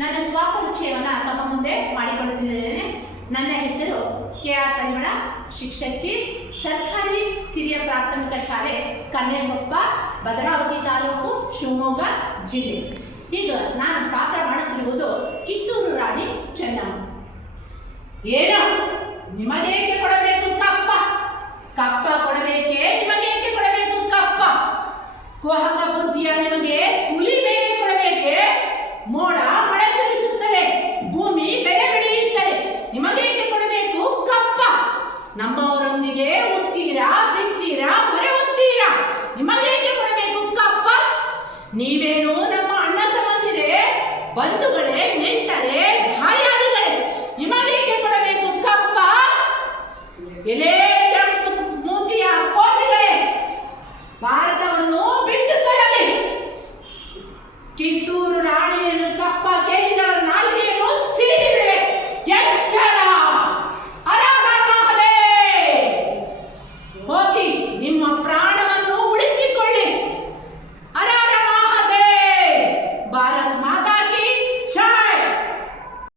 ನನ್ನ ಸ್ವಪರಿಚಯವನ್ನು ತಮ್ಮ ಮುಂದೆ ಮಾಡಿಕೊಳ್ಳುತ್ತಿದ್ದೇನೆ. ನನ್ನ ಹೆಸರು KR ಪರಿಮಳ, ಶಿಕ್ಷಕಿ, ಸರ್ಕಾರಿ ಕಿರಿಯ ಪ್ರಾಥಮಿಕ ಶಾಲೆ ಕನ್ಯಾಕೊಪ್ಪ, ಭದ್ರಾವತಿ ತಾಲೂಕು, ಶಿವಮೊಗ್ಗ ಜಿಲ್ಲೆ. ಈಗ ನಾನು ಪಾತ್ರ ಮಾಡುತ್ತಿರುವುದು ಕಿತ್ತೂರು ರಾಣಿ ಚೆನ್ನಮ್ಮ. ಏನು ನಿಮಗೇಕೆ ಕೊಡಬೇಕು ಕಪ್ಪ? ಕಪ್ಪ ಕೊಡಬೇಕೆ? ನಿಮಗೇಕೆ ಕೊಡಬೇಕು ಕಪ್ಪ? ಕುಹಕ ಬುದ್ಧಿಯ ನಿಮಗೆ ಹುಲಿ ಬೇರೆ ಕೊಡಬೇಕೆ? ಮೋಡ ಮಳೆ ಸುರಿಸುತ್ತದೆ, ಭೂಮಿ ಬೆಳೆ ಬೆಳೆಯುತ್ತದೆ, ನಿಮಗೇಕೆ ಕೊಡಬೇಕು ಕಪ್ಪ? ನಮ್ಮವರೊಂದಿಗೆ ಉತ್ತೀರಾ, ಬಿತ್ತೀರಾ, ಹೊರೆ ಹೊತ್ತೀರಾ, ನಿಮಗೇಕೆ ಕೊಡಬೇಕು ಕಪ್ಪ? ನೀವೇನು ನಮ್ಮ ಅಣ್ಣ ತಮ್ಮಂದಿರೇ, ಬಂಧುಗಳೇ, ನೆಂಟರೇ, ದಾಯಾದಿಗಳೇ, ನಿಮಗೇಕೆ ಕೊಡಬೇಕು ಕಪ್ಪ? ಎಲೆ